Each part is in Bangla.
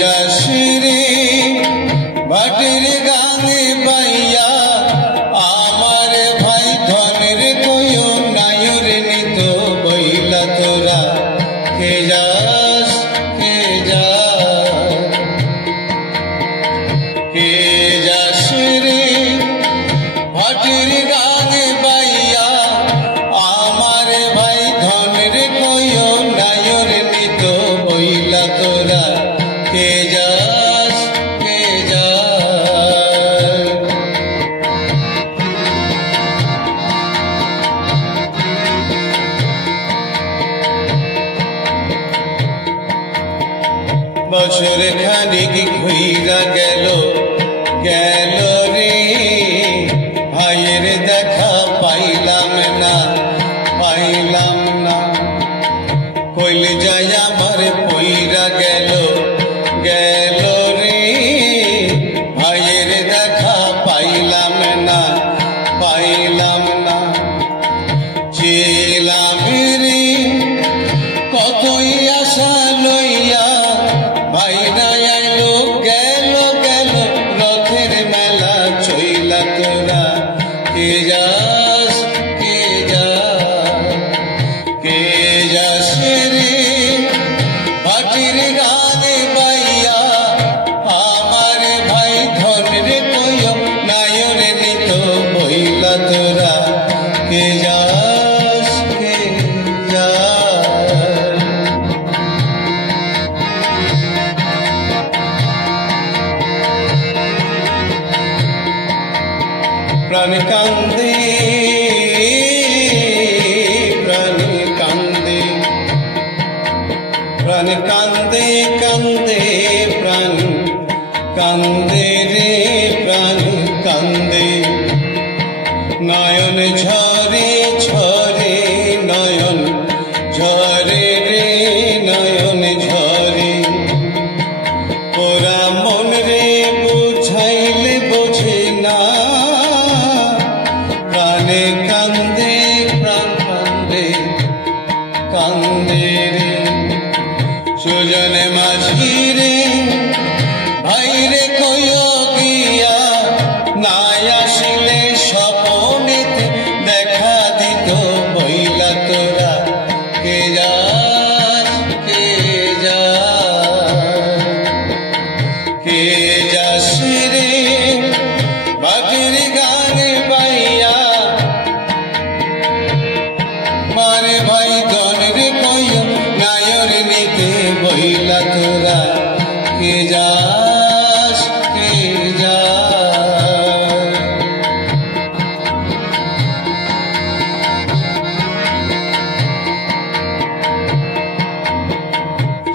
যাসিরে ভাটির গানে বাইয়া আমার ভাই ধনের কইও নায়র নিত বইলা তোরা কে যাস কে যাসিরে ভাটির গানে বাইয়া আমার ভাই ধনের কইও নায়র নিত বইলা তোরা কে যাস কে যাস বছর খানিক ঘুইরা গেল রে ভাইয়ের দেখা পাইলাম না কইল যায় আমার পইরা গেল রে ভাইয়ের দেখা পাইলাম না ছিলাম রে কতই আশা লইয়া ভাইরা আইলো গেল রথের মেলা চইলা তোরা কে যাস কে যাস রে ভাটির গানে বাইয়া আমার ভাই ধনের কইও নায়র নিত বইলা তোরা কে যাস প্রাণ কান্দে প্রাণ কান্দে রে প্রাণ কান্দে নয়ন ঝরে নয়ন ঝরে রে নয়ন ঝরে ওরা মন রে বুঝাইলে বোঝে না প্রাণে কান্দে প্রাণ কান্দে রে সুজনে মাঝি রে ভাইরে কইও গিয়া নাই আসিলে স্বপনেতে দেখা দিত বইলা তোরা কে যাস রে ভাটির গানে বাইয়া মারে ভাই ধনের কইও নায়র নিতে বইলা তোরা কে যাস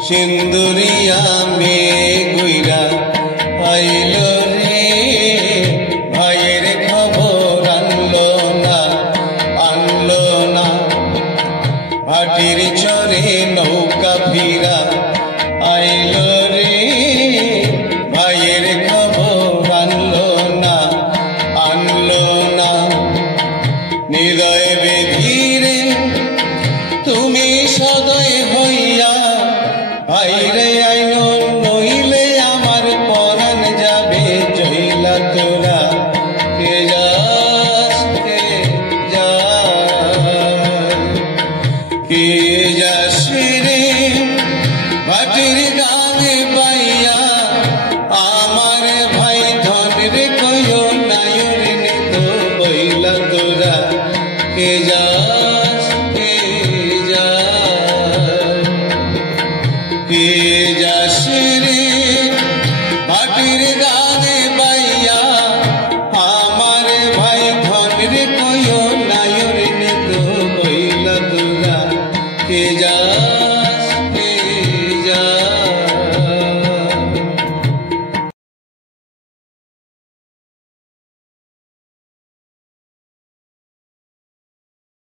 সিন্দুরিয়া মেয়ে গুইরা আইল রে ভাইয়ের খবর আনলো না ভাটির চরে নৌকা ফিরা আইল রে ভাইয়ের খবর আনলো না হৃদয় বেধিরে তুমি সদয় হইয়া ভাইরে আইনো নইলে আমার পরাণ যাবে জইলা তোরা কে যাস রে ভাটির গানে বাইয়া আমার ভাই ধনের কইও নায়র নিত বইলা তোরা কে যাস রে ভাটির গানে বাইয়া আমার ভাই ধনের কইও নায়র নিত বইলা তোরা কে যাস